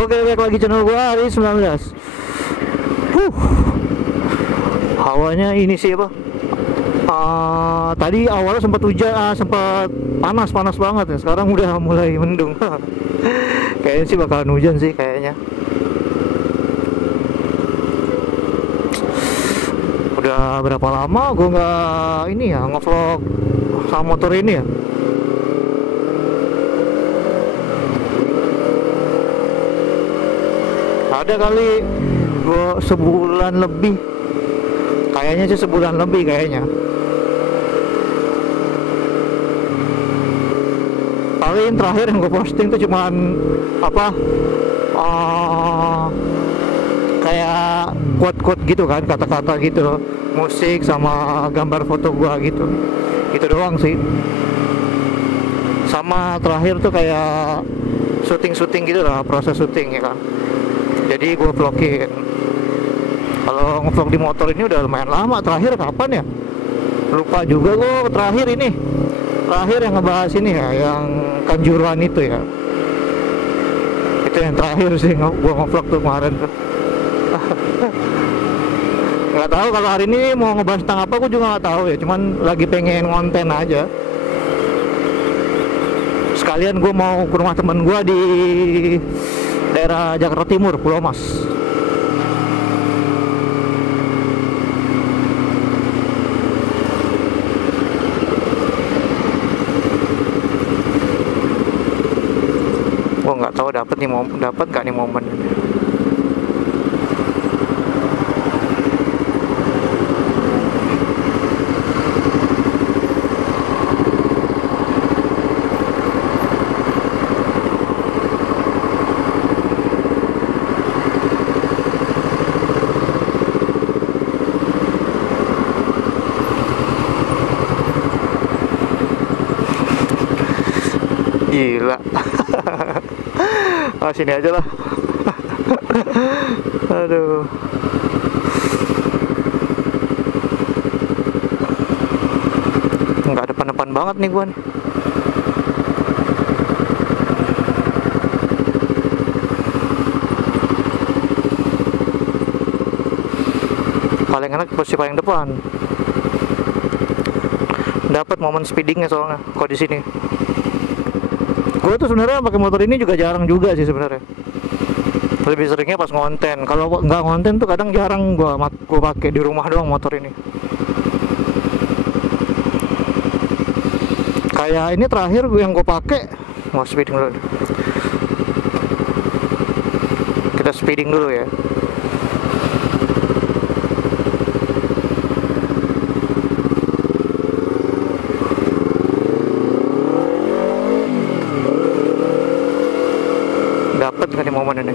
Oke, balik lagi channel gua hari 19. Hawanya ini sih apa? Tadi awalnya sempat hujan, sempat panas banget ya. Sekarang udah mulai mendung. Kayaknya sih bakalan hujan sih kayaknya. Udah berapa lama gua nggak ini ya ngevlog sama motor ini ya. Ada kali gua sebulan lebih, kayaknya sih sebulan lebih kayaknya. Paling terakhir yang gue posting tuh cuman apa, kayak quote-quote gitu kan, kata-kata gitu, musik sama gambar foto gua gitu, gitu doang sih. Sama terakhir tuh kayak syuting gitu lah, proses syuting ya kan. Jadi gue vlogin. Kalau ngevlog di motor ini udah lumayan lama. Terakhir kapan ya? Lupa juga gue terakhir ini. Terakhir yang ngebahas ini ya, yang Kanjuruhan itu ya. Itu yang terakhir sih gue ngevlog tuh kemarin tuh. Nggak tahu kalau hari ini mau ngebahas tentang apa, gue juga nggak tahu ya. Cuman lagi pengen konten aja. Sekalian gue mau ke rumah temen gue di daerah Jakarta Timur, Pulau Mas. Gua nggak tahu dapat nggak nih momen ini. Gila. Sini aja lah. Aduh. Nggak depan-depan banget nih gua nih. Paling enak posisi paling depan. Dapat momen speedingnya soalnya kalau di sini. Gue tuh sebenarnya pakai motor ini juga jarang juga sih sebenarnya. Lebih seringnya pas ngonten. Kalau nggak ngonten tuh kadang jarang gue pakai, di rumah doang motor ini. Kayak ini terakhir yang gue pakai, mau speeding dulu. Kita speeding dulu ya. Dapat nggak nih momen ini?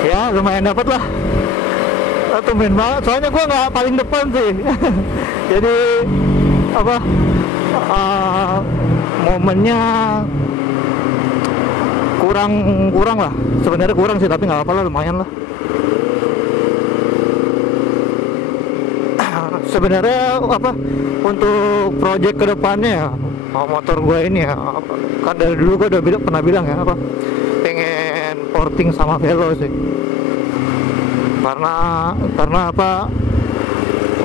Ya lumayan dapat lah. Tumben banget, soalnya gue nggak paling depan sih. Jadi apa, momennya kurang lah. Sebenarnya kurang sih, tapi nggak apa lah, lumayan lah. Sebenarnya apa, untuk project kedepannya ya, motor gue ini ya, kan dari dulu gue udah pernah bilang ya, apa, pengen porting sama velo sih. Karena apa,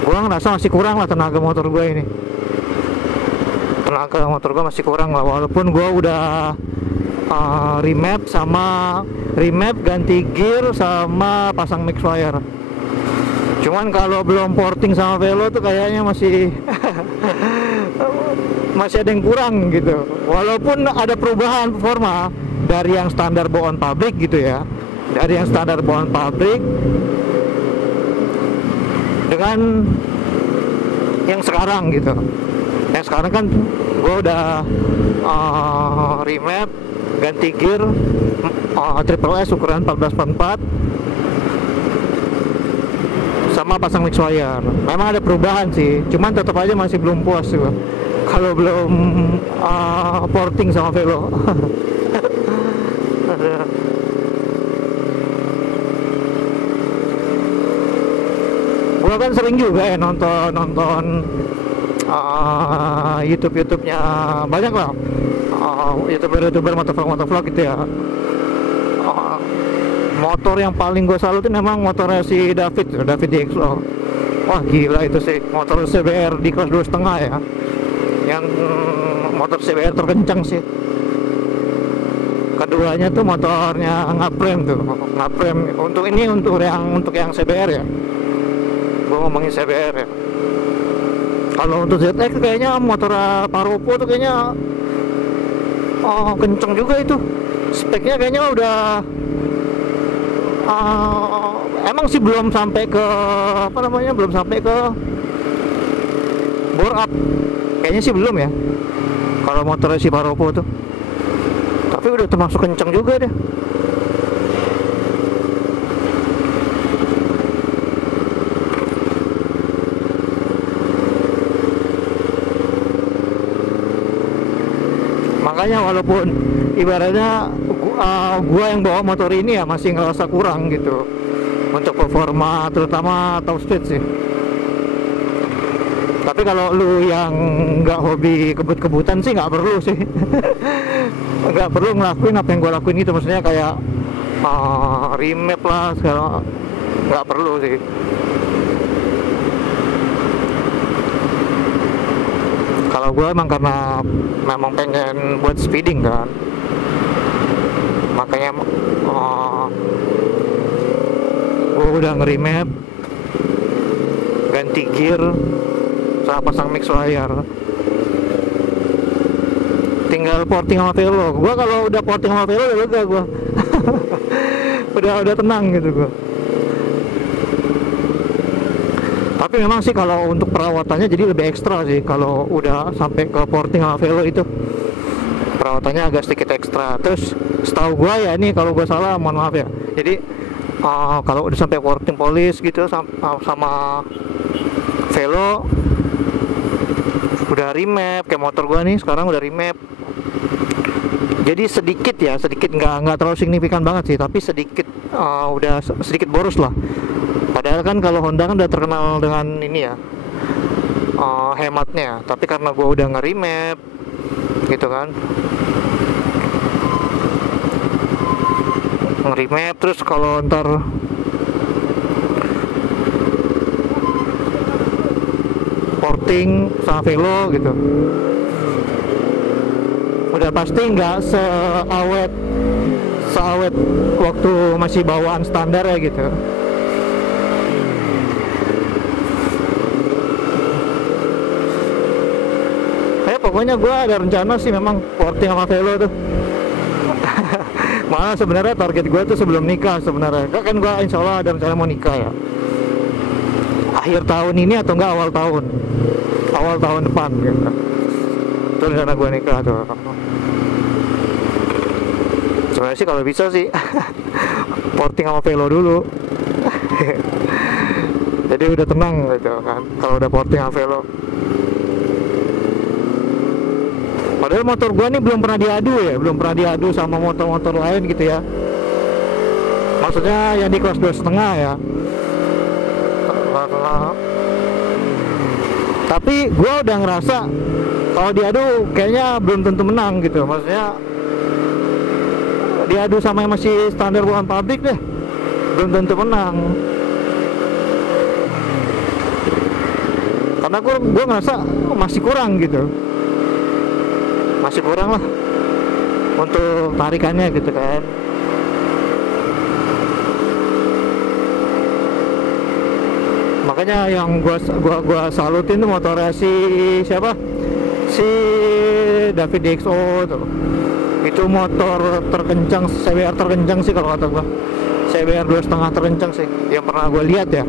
gue ngerasa masih kurang lah tenaga motor gue ini. Tenaga motor gue masih kurang lah, walaupun gue udah remap ganti gear sama pasang mix wire. Cuman kalau belum porting sama velo tuh kayaknya masih masih ada yang kurang gitu. Walaupun ada perubahan performa dari yang standar bawaan pabrik gitu ya, dari yang standar bawaan pabrik dengan yang sekarang gitu. Yang sekarang kan gue udah remap, ganti gear, triple S ukuran 14/4 sama pasang mix wire. Memang ada perubahan sih, cuman tetap aja masih belum puas gue kalau belum porting sama velo. Gue kan sering juga ya nonton YouTube-nya banyak lah, YouTuber motovlog gitu ya. Motor yang paling gue salut itu memang motornya si David DXO. Wah gila itu sih, motor CBR di kelas 2,5 ya, yang motor CBR terkencang sih. Keduanya tuh motornya ngaprem untuk yang CBR ya, gue ngomongin CBR ya. Kalau untuk ZX kayaknya motor Paropo tuh kayaknya kenceng juga itu, speknya kayaknya udah emang sih belum sampai ke bore up, kayaknya sih belum ya kalau motor si Paropo tuh, tapi udah termasuk kenceng juga deh. Makanya walaupun ibaratnya gua yang bawa motor ini ya masih ngerasa kurang gitu untuk performa, terutama top speed sih. Tapi kalau lu yang nggak hobi kebut-kebutan sih nggak perlu sih. Nggak perlu ngelakuin apa yang gua lakuin gitu, maksudnya kayak remap lah segala, nggak perlu sih. Kalau gue emang karena memang pengen buat speeding kan, makanya gue udah nge-remap, ganti gear, sama pasang mix wire. Tinggal porting sama velo. Gue kalau udah porting sama velo udah lega gue. udah tenang gitu gue. Tapi memang sih kalau untuk perawatannya jadi lebih ekstra sih kalau udah sampai ke porting sama velo itu, perawatannya agak sedikit ekstra. Terus setahu gua ya, ini kalau gua salah mohon maaf ya, jadi kalau udah sampai porting polish gitu sama velo, udah remap kayak motor gua nih sekarang udah remap, jadi sedikit nggak terlalu signifikan banget sih, tapi sedikit udah sedikit boros lah. Padahal kan kalau Honda kan udah terkenal dengan ini ya, hematnya. Tapi karena gue udah nge-remap gitu kan, nge-remap terus kalau ntar porting sama velo gitu, udah pasti nggak seawet waktu masih bawaan standar ya gitu. Pokoknya gue ada rencana sih memang porting sama velo tuh. Malah sebenarnya target gue tuh sebelum nikah sebenarnya. Kan gue insya Allah ada rencana mau nikah ya, akhir tahun ini atau enggak awal tahun depan gitu. Itu rencana gue nikah tuh. Sebenarnya sih kalau bisa sih porting sama velo dulu. Jadi udah tenang gitu kan kalau udah porting sama velo. Padahal motor gua nih belum pernah diadu sama motor-motor lain gitu ya. Maksudnya yang di kelas 2,5 ya. Tapi gua udah ngerasa kalau diadu kayaknya belum tentu menang gitu. Maksudnya di diadu sama yang masih standar bukan pabrik deh, belum tentu menang. Karena gue ngerasa masih kurang gitu, masih kurang lah untuk tarikannya gitu kan. Makanya yang gua salutin tuh motornya si siapa, si David DXO tuh. Itu motor terkencang, CBR terkencang sih kalau kata gua. CBR 2,5 terkencang sih yang pernah gua lihat ya.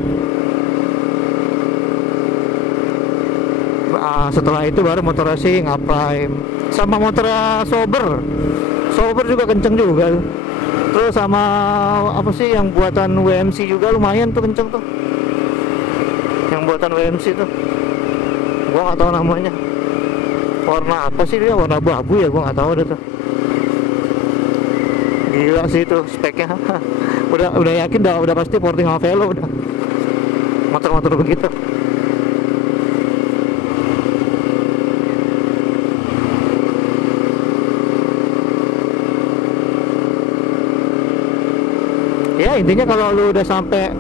Setelah itu baru motor racing Prime, sama motornya Sober juga kenceng juga. Terus sama apa sih yang buatan WMC juga lumayan tuh kenceng tuh, yang buatan WMC tuh gua nggak tahu namanya, warna apa sih dia, warna abu-abu ya, gua nggak tahu deh tuh. Gila sih itu speknya. udah yakin udah pasti porting sama Velo udah motor-motor begitu. Ya intinya kalau lu udah sampai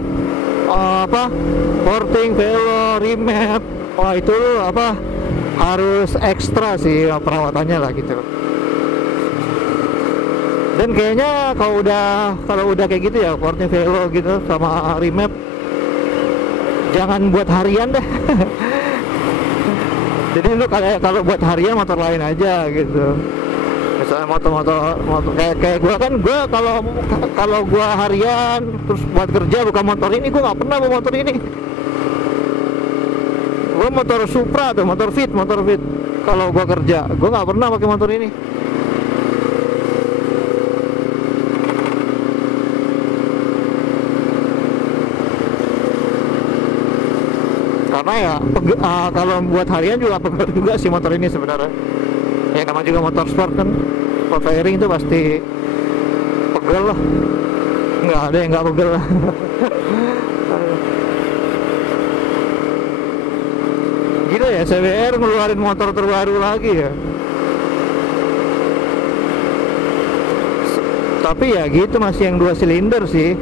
porting, Velo, remap, wah itu lu harus ekstra sih perawatannya lah gitu. Dan kayaknya kalau udah kayak gitu ya, porting, Velo gitu sama remap, jangan buat harian deh. Jadi lu kalau buat harian motor lain aja gitu. Misalnya motor kayak gue kalau gue harian terus buat kerja bukan motor ini, gue nggak pernah bawa motor ini. Gue motor Supra tuh, motor Fit. Kalau gue kerja, gue nggak pernah pakai motor ini. Karena ya kalau buat harian juga pegel juga sih motor ini sebenarnya. Ya namanya juga motor sport kan, power fairing itu pasti pegel lah, nggak ada yang nggak pegel lah. Gila ya, CBR ngeluarin motor terbaru lagi ya. Tapi ya gitu, masih yang 2 silinder sih.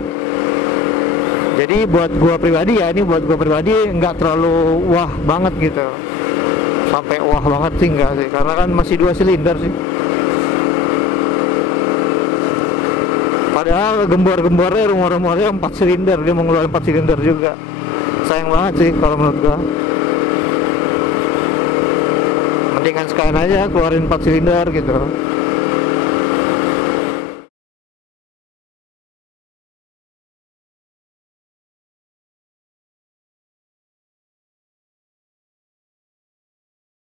Jadi buat gua pribadi nggak terlalu wah banget gitu, sampai wah banget sih enggak sih, karena kan masih 2 silinder sih. Padahal gembor-gembornya rumor-rumornya 4 silinder, dia mau ngeluarin 4 silinder juga. Sayang banget sih kalau menurut gua. Mendingan sekalian aja keluarin 4 silinder gitu.